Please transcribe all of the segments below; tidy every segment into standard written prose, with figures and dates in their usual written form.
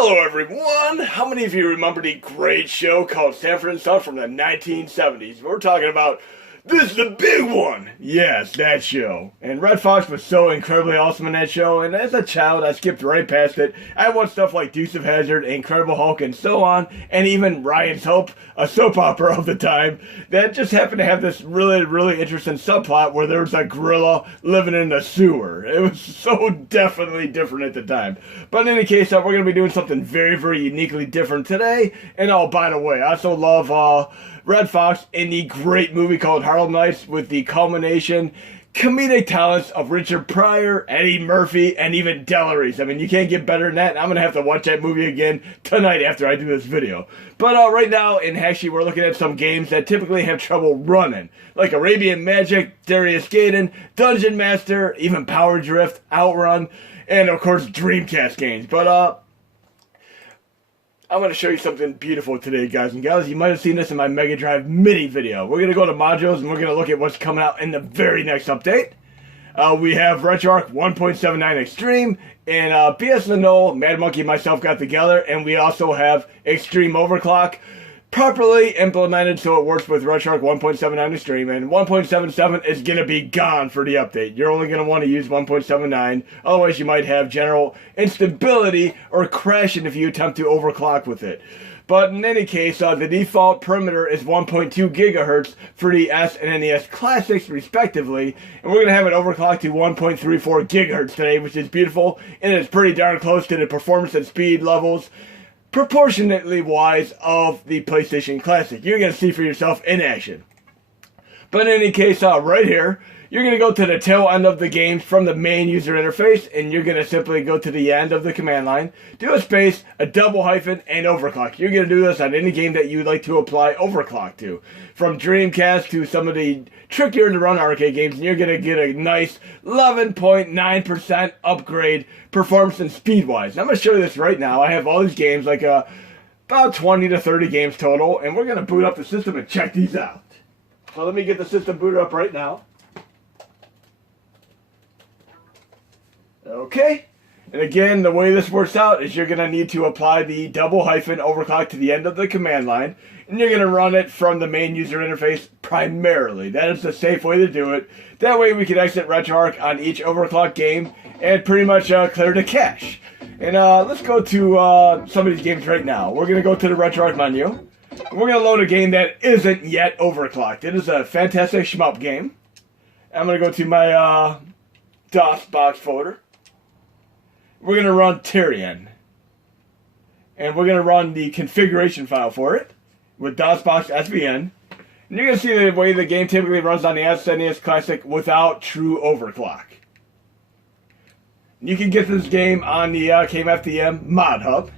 Hello everyone! How many of you remember the great show called Sanford and Son from the 1970s? We're talking about This is the Big One! Yes, that show. And Red Fox was so incredibly awesome in that show, and as a child I skipped right past it. I watched stuff like Dukes of Hazzard, Incredible Hulk, and so on, and even Ryan's Hope, a soap opera of the time, that just happened to have this really interesting subplot where there was a gorilla living in the sewer. It was so definitely different at the time. But in any case, we're going to be doing something very uniquely different today. And oh, by the way, I also love Red Fox in the great movie called Harlem Nights with the culmination comedic talents of Richard Pryor, Eddie Murphy, and even Delores. I mean, you can't get better than that, and I'm going to have to watch that movie again tonight after I do this video. But right now, in actually, we're looking at some games that typically have trouble running, like Arabian Magic, Darius Gaiden, Dungeon Master, even Power Drift, Outrun, and of course, Dreamcast games. But I'm going to show you something beautiful today, guys and gals. You might have seen this in my Mega Drive Mini video. We're going to go to modules, and we're going to look at what's coming out in the very next update. We have RetroArch 1.79 Extreme, and bslenul, madmonkey, and myself got together, and we also have Xtreme Overclock properly implemented so it works with RetroArch 1.79 Extreme, and 1.77 is going to be gone for the update. You're only going to want to use 1.79, otherwise you might have general instability or crashing if you attempt to overclock with it. But in any case, the default parameter is 1.2 gigahertz for the S and NES Classics respectively, and we're going to have it overclocked to 1.34 gigahertz today, which is beautiful, and it's pretty darn close to the performance and speed levels proportionately wise of the PlayStation Classic. You're going to see for yourself in action. But in any case, right here, you're going to go to the tail end of the game from the main user interface, and you're going to simply go to the end of the command line, do a space, a double hyphen, and overclock. You're going to do this on any game that you'd like to apply overclock to. From Dreamcast to some of the trickier to run arcade games, and you're going to get a nice 11.9% upgrade performance and speed-wise. And I'm going to show you this right now. I have all these games, like about 20 to 30 games total, and we're going to boot up the system and check these out. So let me get the system booted up right now. Okay, and again, the way this works out is you're going to need to apply the double hyphen overclock to the end of the command line, and you're going to run it from the main user interface primarily. That is the safe way to do it. That way we can exit RetroArch on each overclock game and pretty much clear the cache. And let's go to some of these games right now. We're going to go to the RetroArch menu, and we're going to load a game that isn't yet overclocked. It is a fantastic shmup game. I'm going to go to my DOS box folder. We're going to run Tyrion. And we're going to run the configuration file for it with DOSBox SVN. And you're going to see the way the game typically runs on the SNES Classic without true overclock. You can get this game on the KMFDM Mod Hub.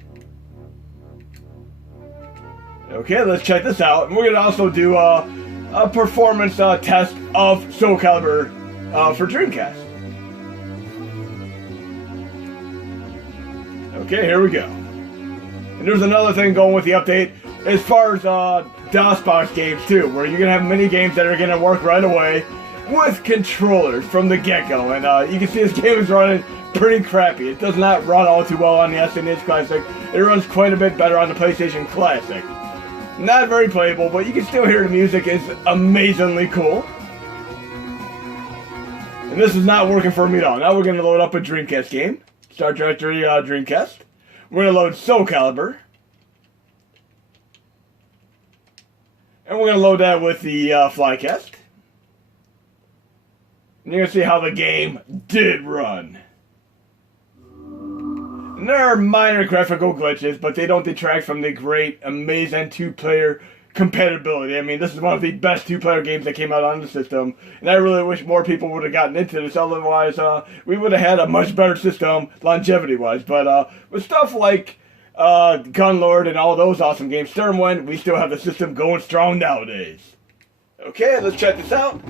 Okay, let's check this out. And we're going to also do a performance test of Soul Calibur for Dreamcast. Okay, here we go. And there's another thing going with the update as far as DOSBox games too, where you're going to have many games that are going to work right away with controllers from the get-go. And you can see this game is running pretty crappy. It does not run all too well on the SNES Classic. It runs quite a bit better on the PlayStation Classic. Not very playable, but you can still hear the music is amazingly cool. And this is not working for me at all. Now we're going to load up a Dreamcast game. Start directory Dreamcast. We're going to load Soul Calibur. And we're going to load that with the flycast. And you're going to see how the game did run. And there are minor graphical glitches, but they don't detract from the great, amazing two-player compatibility. I mean, this is one of the best two-player games that came out on the system, and I really wish more people would have gotten into this. Otherwise, we would have had a much better system longevity-wise. But with stuff like Gunlord and all those awesome games, Stormwind, we still have the system going strong nowadays. Okay, let's check this out.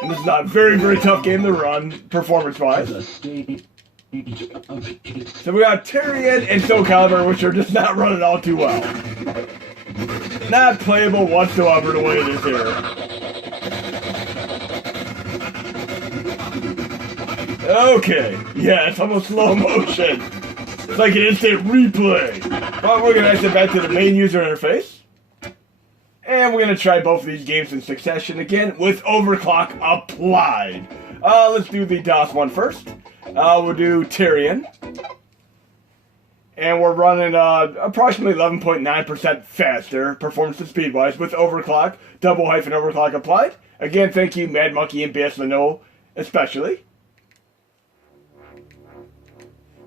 And this is a very tough game to run, performance-wise. So we got Tyrion and Soul Calibur, which are just not running all too well. Not playable whatsoever the way it is here. Okay, yeah, it's almost slow motion. It's like an instant replay. But we're going to exit back to the main user interface. And we're going to try both of these games in succession again with overclock applied. Let's do the DOS one first. We'll do Tyrion. And we're running approximately 11.9% faster, performance and speed-wise, with overclock, double-overclock applied. Again, thank you, madmonkey and bslenul, especially.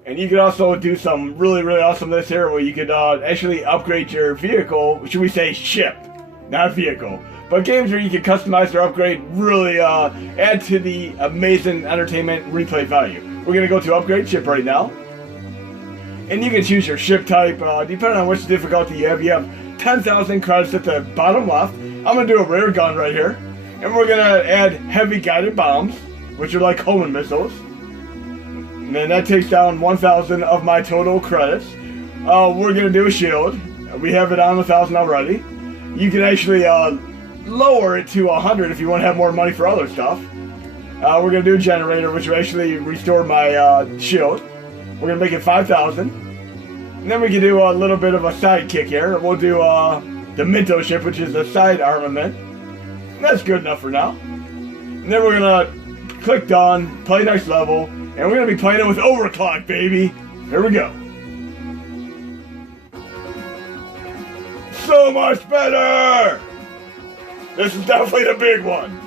And you could also do some really, really awesomeness here, where you could actually upgrade your vehicle, should we say ship, not vehicle. But games where you can customize or upgrade really add to the amazing entertainment replay value. We're going to go to upgrade ship right now. And you can choose your ship type, depending on which difficulty you have. You have 10,000 credits at the bottom left. I'm going to do a rare gun right here. And we're going to add heavy guided bombs, which are like homing missiles. And then that takes down 1,000 of my total credits. We're going to do a shield. We have it on 1,000 already. You can actually lower it to 100 if you want to have more money for other stuff. We're going to do a generator, which will actually restore my shield. We're going to make it 5,000. And then we can do a little bit of a sidekick here. We'll do the Minto ship, which is a side armament. And that's good enough for now. And then we're going to click done, play next level, and we're going to be playing it with overclock, baby. Here we go. So much better! This is definitely the big one.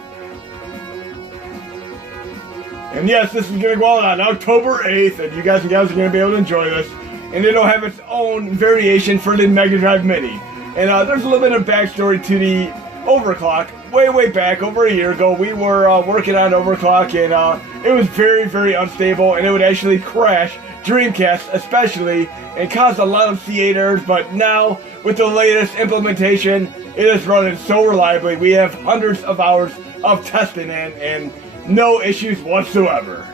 And yes, this is going to go on October 8th, and you guys and gals are going to be able to enjoy this. And it'll have its own variation for the Mega Drive Mini. And there's a little bit of backstory to the overclock. Way back, over a year ago, we were working on overclock, and it was very, very unstable, and it would actually crash Dreamcast especially, and cause a lot of CA errors. But now, with the latest implementation, it is running so reliably. We have hundreds of hours of testing and no issues whatsoever.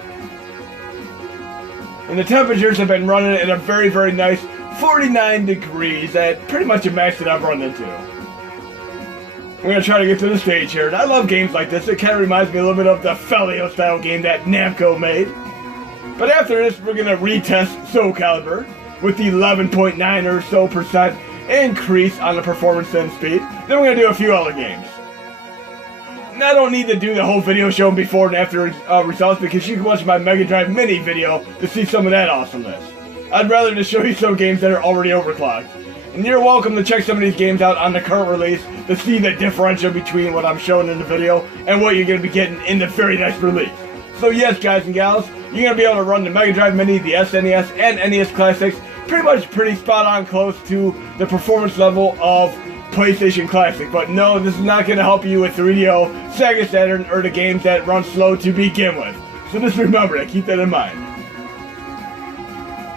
And the temperatures have been running at a very, very nice 49 degrees at pretty much a max that I've run into. We're going to try to get to the stage here. And I love games like this. It kind of reminds me a little bit of the Felio style game that Namco made. But after this, we're going to retest Soul Calibur with the 11.9 or so percent increase on the performance and speed. Then we're going to do a few other games. And I don't need to do the whole video showing before and after results, because you can watch my Mega Drive Mini video to see some of that awesomeness. I'd rather just show you some games that are already overclocked. And you're welcome to check some of these games out on the current release to see the differential between what I'm showing in the video and what you're going to be getting in the very next release. So yes, guys and gals, you're going to be able to run the Mega Drive Mini, the SNES, and NES Classics pretty spot on close to the performance level of PlayStation Classic. But no, this is not going to help you with 3DO, Sega Saturn, or the games that run slow to begin with. So just remember that, keep that in mind.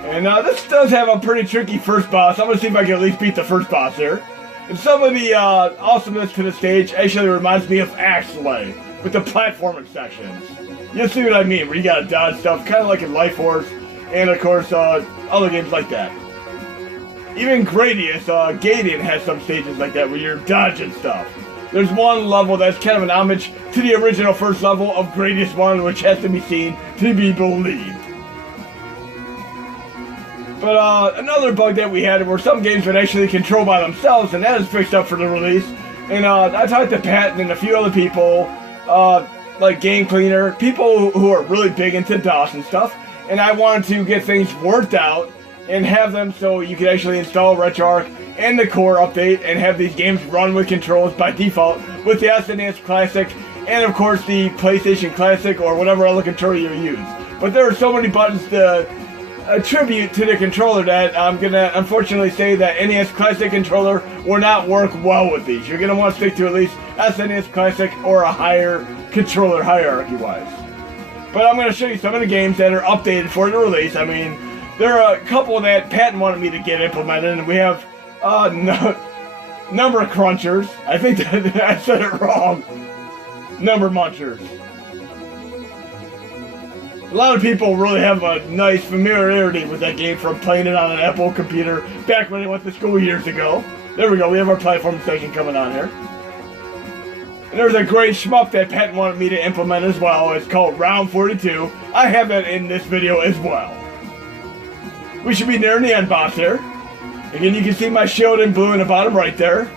And this does have a pretty tricky first boss. I'm going to see if I can at least beat the first boss here. And some of the awesomeness to the stage actually reminds me of Axelay with the platforming sections. You'll see what I mean, where you gotta dodge stuff, kind of like in Life Force, and of course, other games like that. Even Gradius, Gadian has some stages like that where you're dodging stuff. There's one level that's kind of an homage to the original first level of Gradius 1, which has to be seen to be believed. But another bug that we had were some games would actually control by themselves, and that is fixed up for the release. And I talked to Pat and a few other people, like Game Cleaner, people who are really big into DOS and stuff, and I wanted to get things worked out and have them so you could actually install RetroArch and the core update and have these games run with controls by default with the SNES Classic and of course the PlayStation Classic or whatever other controller you use. But there are so many buttons to attribute to the controller that I'm gonna unfortunately say that NES Classic controller will not work well with these. You're gonna want to stick to at least SNES Classic or a higher controller hierarchy wise. But I'm gonna show you some of the games that are updated for the release. I mean, there are a couple that Patton wanted me to get implemented, and we have number crunchers. I think that I said it wrong. Number munchers. A lot of people really have a nice familiarity with that game from playing it on an Apple computer back when they went to school years ago. There we go, we have our platform section coming on here. And there's a great shmup that Pat wanted me to implement as well. It's called Round 42. I have that in this video as well. we should be nearing the end boss here. Again, you can see my shield in blue in the bottom right there.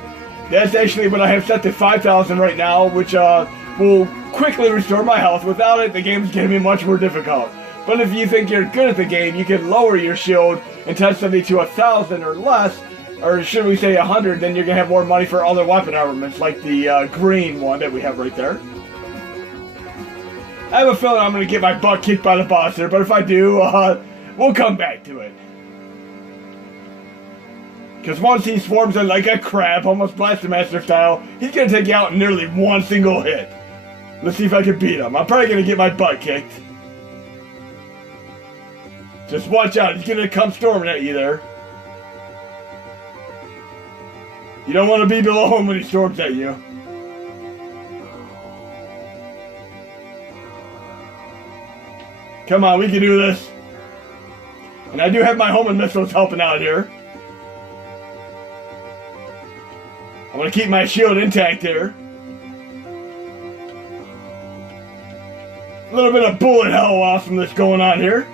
That's actually what I have set to 5,000 right now, which will quickly restore my health. Without it, the game's going to be much more difficult. But if you think you're good at the game, you can lower your shield intensity to 1,000 or less, or should we say 100, then you're going to have more money for other weapon armaments, like the green one that we have right there. I have a feeling I'm going to get my butt kicked by the boss there, but if I do, we'll come back to it. Because once he swarms in like a crab, almost Blaster Master style, he's going to take you out in nearly one single hit. Let's see if I can beat him. I'm probably going to get my butt kicked. Just watch out, he's going to come storming at you there. You don't want to be below him when he storms at you. Come on, we can do this. And I do have my homing missiles helping out here. I'm going to keep my shield intact here. A little bit of bullet hell awesomeness going on here.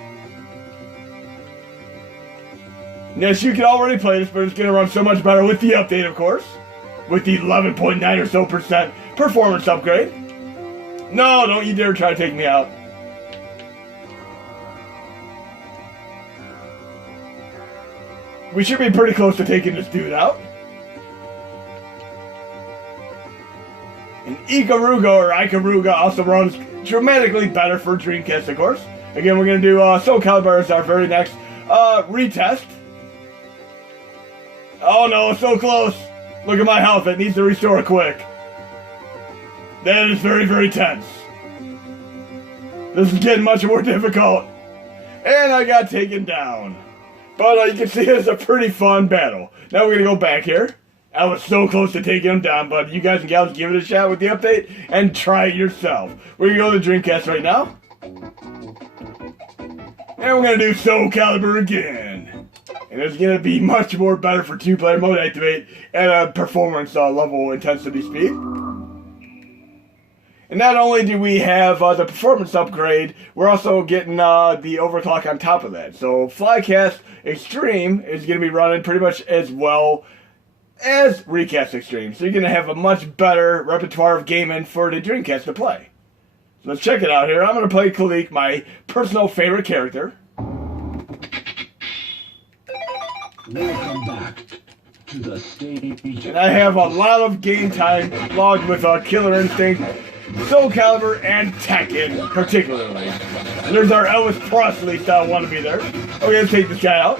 Yes, you can already play this, but it's going to run so much better with the update, of course. With the 11.9 or so % performance upgrade. No, don't you dare try to take me out. We should be pretty close to taking this dude out. And Ikaruga also runs dramatically better for Dreamcast, of course. Again, we're going to do Soul Calibur as our very next retest. Oh no, so close. Look at my health, it needs to restore quick. That is very, very tense. This is getting much more difficult. And I got taken down. But you can see it's a pretty fun battle. Now we're going to go back here. I was so close to taking him down, but you guys and gals give it a shot with the update and try it yourself. We're going to go to the Dreamcast right now. And we're going to do Soul Calibur again. And it's going to be much more better for 2-player mode activate at a performance level intensity speed. And not only do we have the performance upgrade, we're also getting the overclock on top of that. So Flycast Xtreme is going to be running pretty much as well as Recast Xtreme. So you're going to have a much better repertoire of gaming for the Dreamcast to play. So let's check it out here. I'm going to play Kalik, my personal favorite character. Welcome back to the stage. And I have a lot of game time logged with Killer Instinct, Soul Calibur, and Tekken, particularly. And there's our Elvis Presley style wannabe there. Okay, let's take this guy out.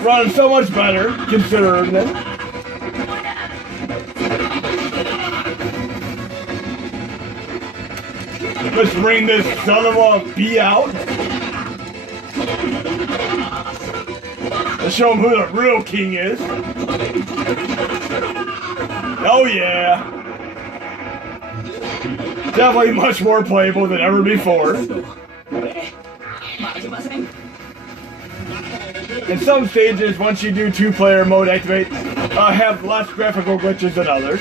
Running so much better, considering it. Let's bring this son of a bee out. Let's show him who the real king is. Oh yeah. Definitely much more playable than ever before. In some stages, once you do 2-player mode activate, have less graphical glitches than others.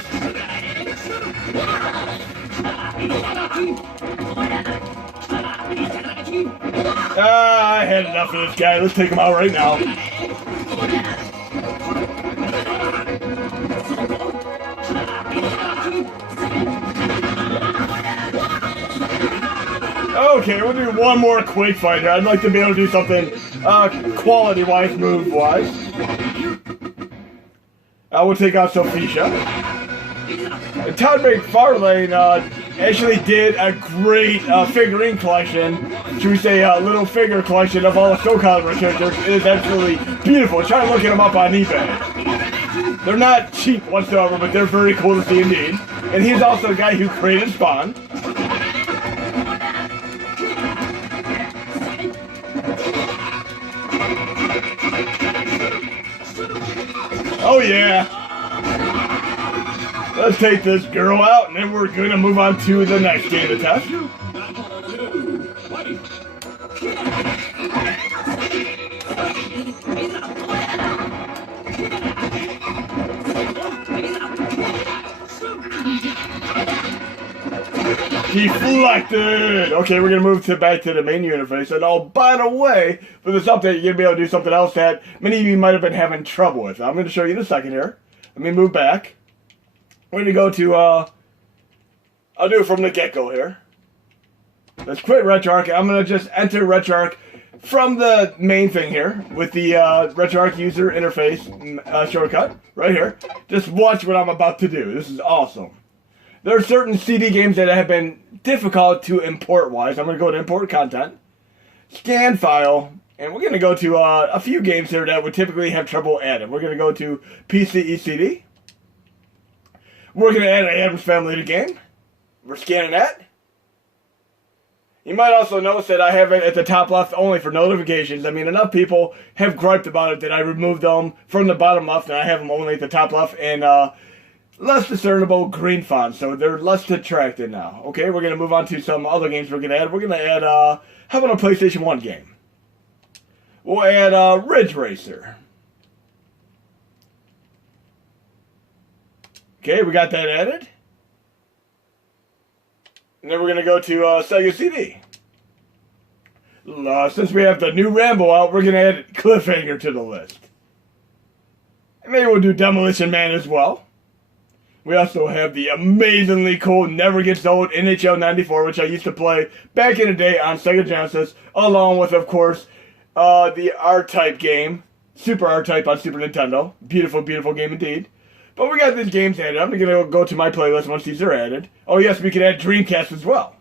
I had enough of this guy. Let's take him out right now. Okay, we'll do one more quick fight here. I'd like to be able to do something quality-wise, move-wise. We'll take out Suffice. Todd McFarlane actually did a great figurine collection, should we say a little figure collection of all the Soul Calibur characters. It is absolutely beautiful. Try looking them up on eBay. They're not cheap whatsoever, but they're very cool to see indeed. And he's also the guy who created Spawn. Oh yeah! Let's take this girl out, and then we're gonna move on to the next game to test. Deflected! Okay, we're gonna move back to the main interface. And oh, by the way, for this update, you're gonna be able to do something else that many of you might have been having trouble with. I'm gonna show you in a second here. Let me move back. We're gonna go to, I'll do it from the get-go here. Let's quit RetroArch. I'm gonna just enter RetroArch from the main thing here with the RetroArch user interface shortcut right here. Just watch what I'm about to do. This is awesome. There are certain CD games that have been difficult to import-wise. I'm going to go to import content, scan file, and we're going to go to a few games here that would typically have trouble adding. We're going to go to PCECD. We're going to add an Addams Family to game. We're scanning that. You might also notice that I have it at the top left only for notifications. I mean, enough people have griped about it that I removed them from the bottom left, and I have them only at the top left, and less discernible green font, so they're less detracted now. Okay, we're going to move on to some other games we're going to add. We're going to add, how about a PlayStation 1 game? We'll add Ridge Racer. Okay, we got that added. And then we're going to go to Sega CD. Since we have the new Rambo out, we're going to add Cliffhanger to the list. And maybe we'll do Demolition Man as well. We also have the amazingly cool, never gets old NHL 94, which I used to play back in the day on Sega Genesis, along with, of course, the R-Type game, Super R-Type on Super Nintendo. Beautiful, beautiful game indeed. But we got these games added. I'm going to go to my playlist once these are added. Oh, yes, we can add Dreamcast as well.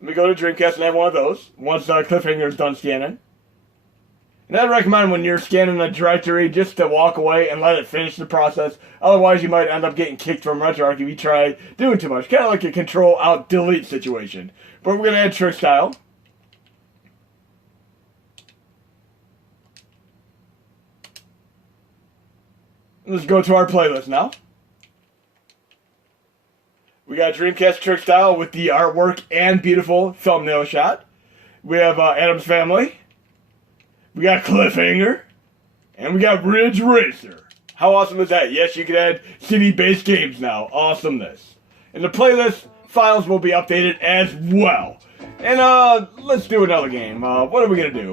Let me go to Dreamcast and add one of those once Cliffhanger is done scanning. And I'd recommend when you're scanning a directory just to walk away and let it finish the process. Otherwise, you might end up getting kicked from RetroArch if you try doing too much. Kind of like a Control-Alt-Delete situation. But we're going to add Trick Style. Let's go to our playlist now. We got Dreamcast Trick Style with the artwork and beautiful thumbnail shot. We have Addams Family. We got Cliffhanger, and we got Ridge Racer. How awesome is that? Yes, you can add CD-based games now. Awesomeness. And the playlist files will be updated as well. And let's do another game. What are we going to do?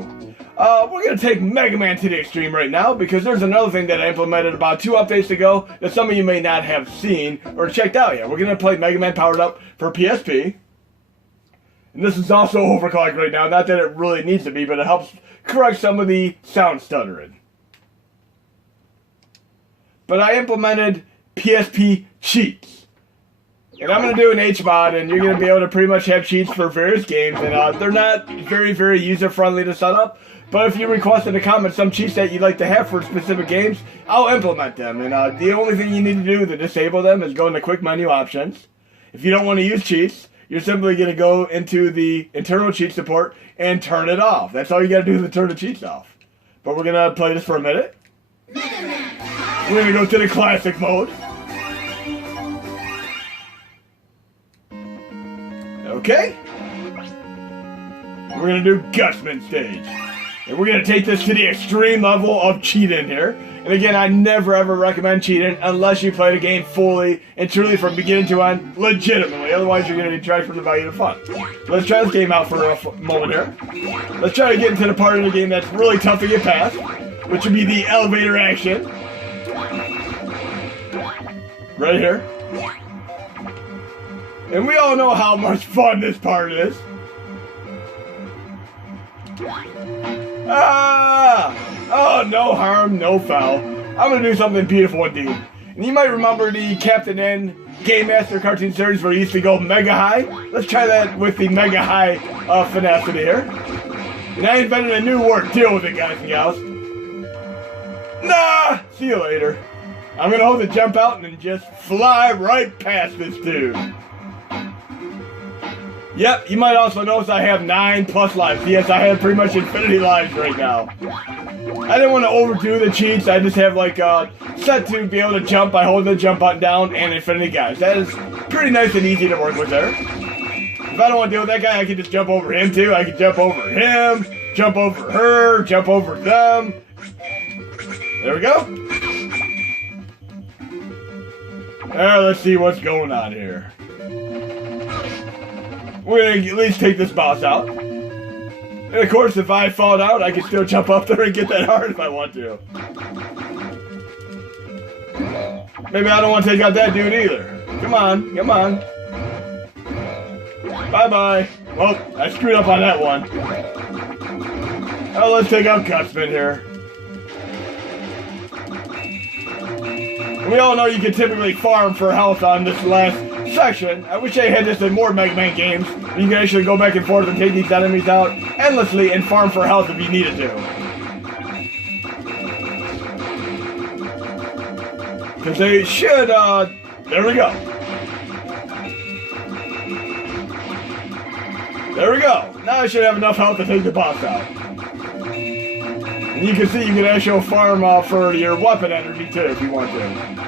We're going to take Mega Man to the extreme right now, because there's another thing that I implemented about 2 updates ago that some of you may not have seen or checked out yet. We're going to play Mega Man Powered Up for PSP. And this is also overclocked right now. Not that it really needs to be, but it helps correct some of the sound stuttering. But I implemented PSP cheats. And I'm going to do an HMod, and you're going to be able to pretty much have cheats for various games. And they're not very, very user-friendly to set up. But if you request in the comments some cheats that you'd like to have for specific games, I'll implement them. And the only thing you need to do to disable them is go into Quick Menu Options. If you don't want to use cheats, you're simply going to go into the internal cheat support and turn it off. That's all you got to do to turn the cheats off. But we're going to play this for a minute. We're going to go to the classic mode. Okay. We're going to do Gusman stage. And we're going to take this to the extreme level of cheating here. And again, I never ever recommend cheating unless you play the game fully and truly from beginning to end, legitimately. Otherwise, you're going to detract from the value of the fun. So let's try this game out for a moment here. Let's try to get into the part of the game that's really tough to get past, which would be the elevator action. Right here. And we all know how much fun this part is. Ah! Oh, no harm, no foul. I'm going to do something beautiful indeed. And you might remember the Captain N Game Master cartoon series where he used to go mega high. Let's try that with the mega high finacity here. And I invented a new word. Deal with it, guys and gals. Nah! See you later. I'm going to hold the jump out and then just fly right past this dude. Yep, you might also notice I have 9+ lives. Yes, I have pretty much infinity lives right now. I didn't want to overdo the cheats. I just have like set to be able to jump by holding the jump button down and infinity guys. That is pretty nice and easy to work with there. If I don't want to deal with that guy, I can just jump over him too. I can jump over him, jump over her, jump over them. There we go. Let's see what's going on here. We're gonna at least take this boss out. And of course, if I fall out, I can still jump up there and get that heart if I want to. Maybe I don't want to take out that dude either. Come on, come on. Bye-bye. Oh, I screwed up on that one. Oh, let's take out Gutsman here. We all know you can typically farm for health on this last section. I wish I had this in more Mega Man games. You can actually go back and forth and take these enemies out endlessly and farm for health if you needed to. Because they should, there we go. There we go. Now I should have enough health to take the boss out. And you can see you can actually farm for your weapon energy too if you want to.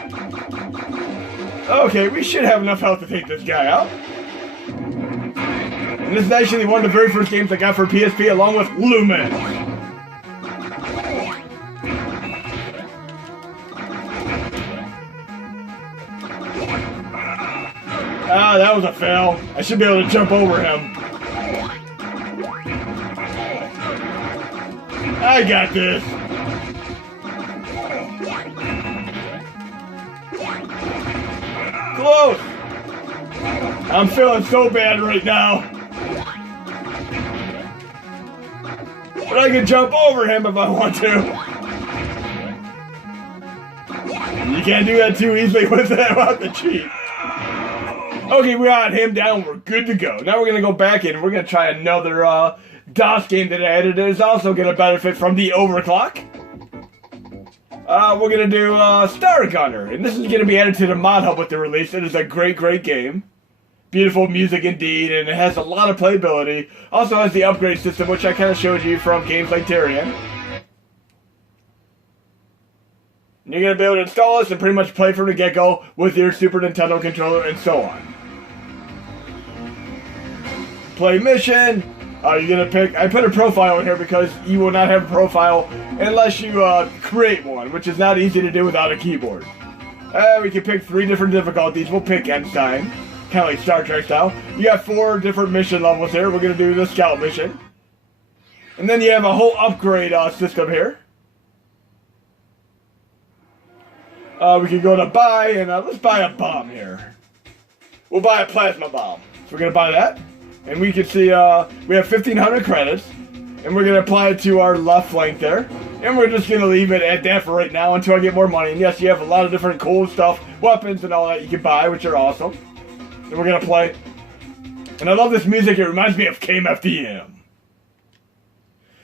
Okay, we should have enough health to take this guy out. And this is actually one of the very first games I got for PSP along with Lumen. Ah, that was a fail. I should be able to jump over him. I got this. Close. I'm feeling so bad right now. But I can jump over him if I want to. You can't do that too easily without the cheat. Okay, we got him down. We're good to go. Now we're going to go back in. We're going to try another DOS game that I added. It is also going to benefit from the overclock. We're going to do Star Gunner. And this is going to be added to the mod hub with the release. It is a great, great game. Beautiful music indeed. And it has a lot of playability. Also has the upgrade system, which I kind of showed you from games like Tyrion. And you're going to be able to install this and pretty much play from the get-go with your Super Nintendo controller and so on. Play mission. You're going to pick... I put a profile in here because you will not have a profile unless you create one, which is not easy to do without a keyboard. We can pick 3 different difficulties. We'll pick Einstein, kind of like Star Trek style. You got 4 different mission levels here. We're going to do the Scout mission. And then you have a whole upgrade system here. We can go to buy, and let's buy a bomb here. We'll buy a plasma bomb. So we're going to buy that. And we can see we have 1,500 credits. And we're going to apply it to our left flank there. And we're just going to leave it at that for right now until I get more money. And yes, you have a lot of different cool stuff, weapons and all that you can buy, which are awesome. And we're going to play. And I love this music. It reminds me of KMFDM.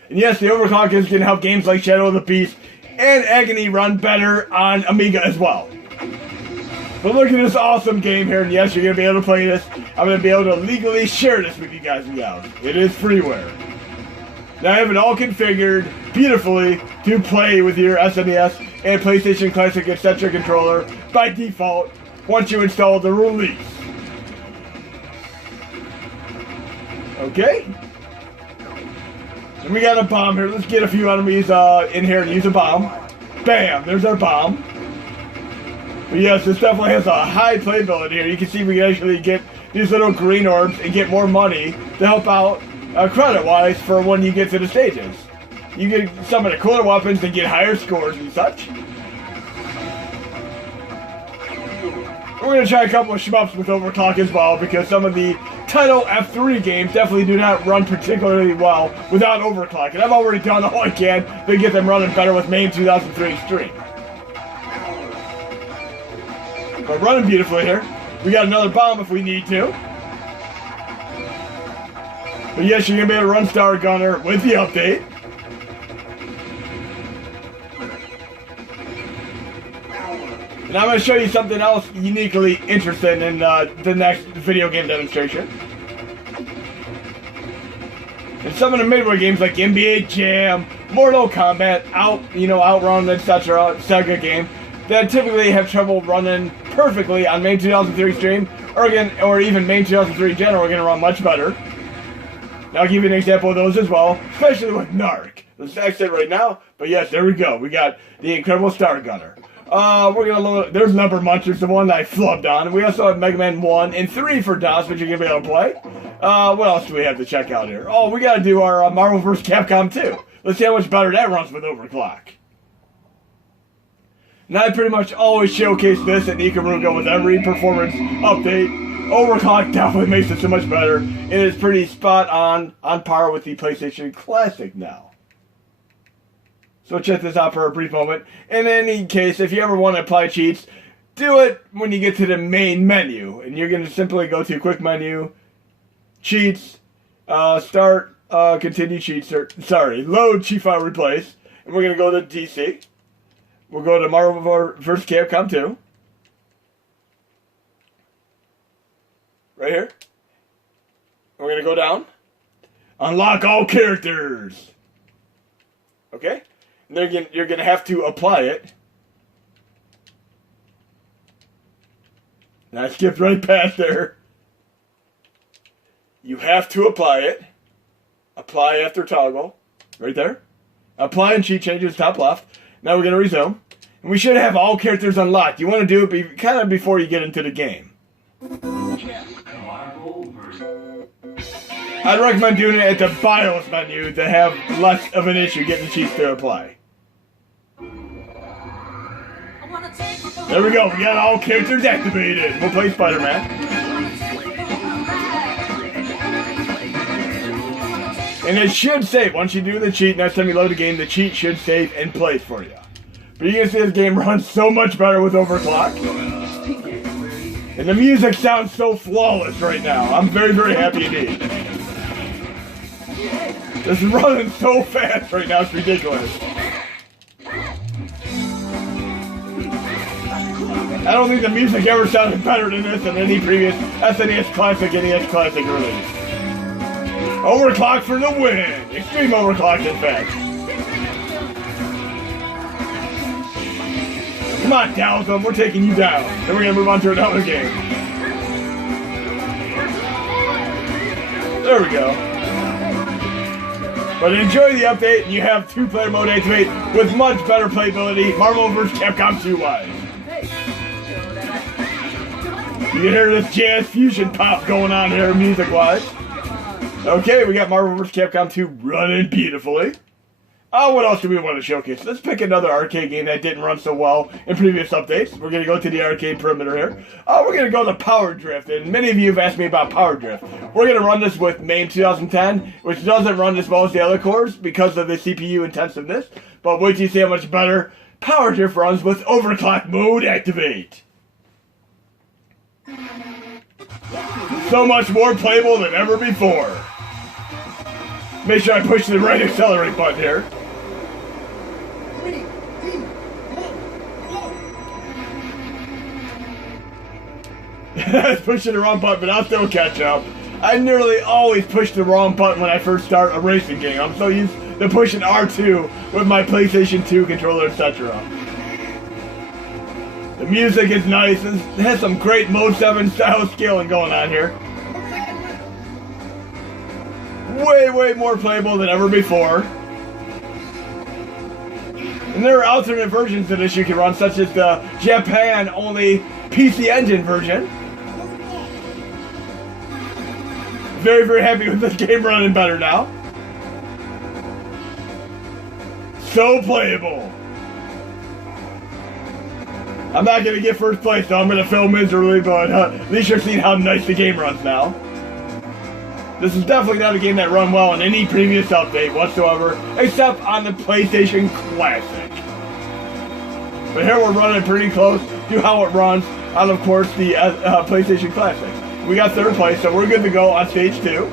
And yes, the overclock is going to help games like Shadow of the Beast and Agony run better on Amiga as well. But look at this awesome game here, and yes, you're going to be able to play this. I'm going to be able to legally share this with you guys and gals. It is freeware. Now I have it all configured beautifully to play with your SNES and PlayStation Classic etc. controller by default once you install the release. Okay? And we got a bomb here. Let's get a few enemies in here and use a bomb. Bam! There's our bomb. But yes, this definitely has a high playability here. You can see we can actually get these little green orbs and get more money to help out credit-wise for when you get to the stages. You get some of the cooler weapons and get higher scores and such. We're going to try a couple of shmups with overclock as well, because some of the Title F3 games definitely do not run particularly well without overclock. And I've already done all I can to get them running better with MAME 2003 Extreme. But running beautifully here. We got another bomb if we need to. But yes, you're going to be able to run Star Gunner with the update. And I'm going to show you something else uniquely interesting in the next video game demonstration. And some of the midway games like NBA Jam, Mortal Kombat, Outrun, etc., Sega game, that typically have trouble running perfectly on MAME 2003 Extreme, or even MAME 2003 in general are going to run much better. Now I'll give you an example of those as well, especially with Narc. Let's exit right now, but yes, there we go. We got the incredible Star Gunner. We're gonna load. There's Number Munchers, the one that I flubbed on. And we also have Mega Man 1 and 3 for DOS, which you're gonna be able to play. What else do we have to check out here? Oh, we gotta do our Marvel vs. Capcom 2. Let's see how much better that runs with overclock. And I pretty much always showcase this at Ikaruga with every performance update. Overclock definitely makes it so much better. And it's pretty spot on par with the PlayStation Classic now. So check this out for a brief moment. In any case, if you ever want to apply cheats, do it when you get to the main menu. And you're going to simply go to Quick Menu, Cheats, Start, Continue Cheats, Load Cheat File Replace. And we're going to go to DC. We'll go to Marvel vs. Capcom 2. Right here. We're going to go down. Unlock all characters. Okay? You're going to have to apply it. And I skipped right past there. You have to apply it. Apply after toggle. Right there. Apply and cheat changes top left. Now we're going to resume. And we should have all characters unlocked. You want to do it kind of before you get into the game. I'd recommend doing it at the BIOS menu to have less of an issue getting the cheats to apply. There we go, we got all characters activated. We'll play Spider-Man. And it should save. Once you do the cheat, next time you load the game, the cheat should save in place for you. But you can see this game runs so much better with overclock. And the music sounds so flawless right now. I'm very, very happy indeed. This is running so fast right now, it's ridiculous. I don't think the music ever sounded better than this than any previous SNES Classic, NES Classic release. Overclock for the win! Xtreme Overclock, in fact. Come on, Daltham, we're taking you down. Then we're gonna move on to another game. There we go. But enjoy the update, and you have two-player mode activate with much better playability, Marvel vs. Capcom 2 wise. You can hear this jazz fusion pop going on here music-wise. Okay, we got Marvel vs. Capcom 2 running beautifully. What else do we want to showcase? Let's pick another arcade game that didn't run so well in previous updates. We're going to go to the arcade perimeter here. We're going to go to Power Drift, and many of you have asked me about Power Drift. We're going to run this with MAME 2010, which doesn't run as well as the other cores because of the CPU intensiveness. But wait till you see how much better Power Drift runs with overclock mode activate. So much more playable than ever before. Make sure I push the right accelerate button here. I was pushing the wrong button, but I'll still catch up. I nearly always push the wrong button when I first start a racing game. I'm so used to pushing R2 with my PlayStation 2 controller, etc. The music is nice. It has some great Mode 7 style scaling going on here. Way, way more playable than ever before. And there are alternate versions of this you can run, such as the Japan-only PC Engine version. Very, very happy with this game running better now. So playable. I'm not going to get first place, though. I'm going to fail miserably, but at least you're seeing how nice the game runs now. This is definitely not a game that run well in any previous update whatsoever, except on the PlayStation Classic. But here we're running pretty close to how it runs on, of course, the PlayStation Classic. We got third place, so we're good to go on stage 2.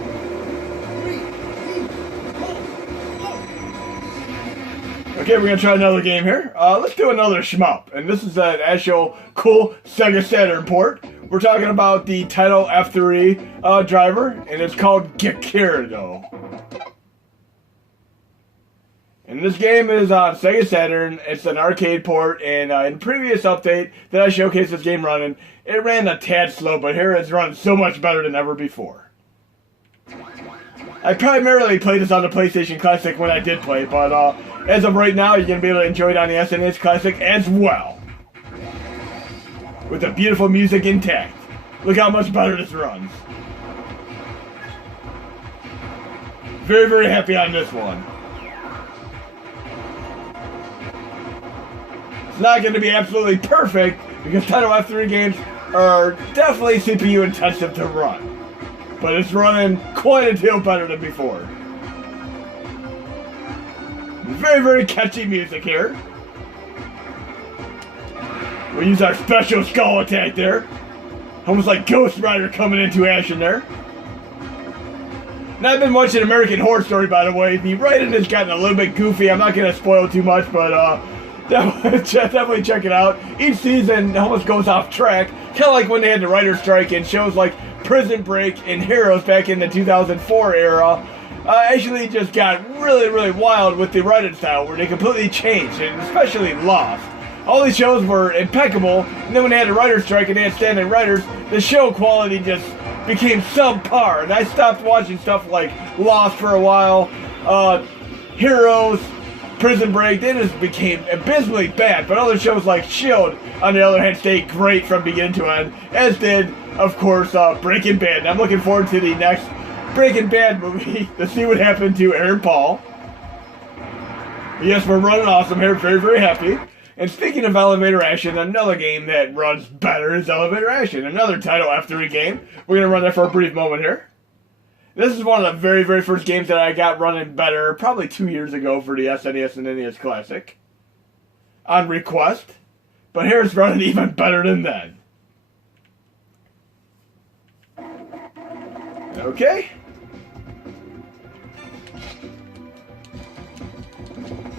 Okay, we're going to try another game here. Let's do another shmup. And this is an actual cool Sega Saturn port. We're talking about the Title F3 driver, and it's called Gekirdo. And this game is on Sega Saturn. It's an arcade port, and in the previous update that I showcased this game running, it ran a tad slow, but here it's running so much better than ever before. I primarily played this on the PlayStation Classic when I did play, but as of right now, you're going to be able to enjoy it on the SNES Classic as well. with the beautiful music intact. Look how much better this runs. Very, very happy on this one. It's not going to be absolutely perfect because Title F3 games are definitely CPU intensive to run. But it's running quite a deal better than before. Very, very catchy music here. We use our special skull attack there. Almost like Ghost Rider coming into action there. And I've been watching American Horror Story, by the way. The writing has gotten a little bit goofy. I'm not going to spoil too much, but definitely check it out. Each season almost goes off track. Kind of like when they had the writer's strike in shows like Prison Break and Heroes back in the 2004 era. Actually just got really, really wild with the writing style where they completely changed, and especially Lost. All these shows were impeccable, and then when they had a writer's strike and they had standing writers, the show quality just became subpar, and I stopped watching stuff like Lost for a while. Heroes, Prison Break, they just became abysmally bad, but other shows like S.H.I.E.L.D., on the other hand, stayed great from beginning to end, as did, of course, Breaking Bad. And I'm looking forward to the next Breaking Bad movie to see what happened to Aaron Paul. But yes, we're running awesome here, very, very happy. And speaking of elevator action, another game that runs better is Elevator Action. Another Title F3 game. We're going to run that for a brief moment here. This is one of the very, very first games that I got running better, probably 2 years ago for the SNES and NES Classic. On request. But here's running even better than that. Okay.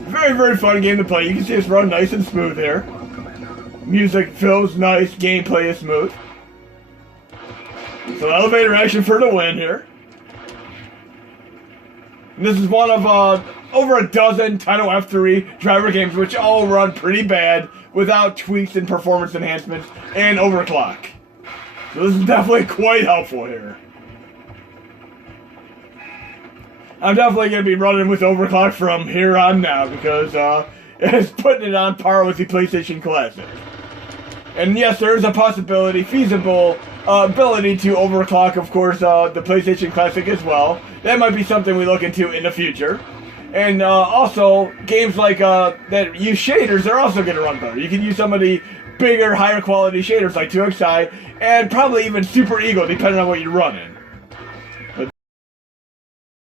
Very, very fun game to play. You can see it's run nice and smooth here. Music feels nice, gameplay is smooth. So Elevator Action for the win here. And this is one of over a dozen Title F3 driver games which all run pretty bad without tweaks and performance enhancements and overclock. So this is definitely quite helpful here. I'm definitely going to be running with overclock from here on now because it's putting it on par with the PlayStation Classic. And yes, there is a possibility, feasible ability to overclock, of course, the PlayStation Classic as well. That might be something we look into in the future. And also, games like that use shaders are also going to run better. You can use some of the bigger, higher quality shaders like 2XI and probably even Super Eagle, depending on what you're running.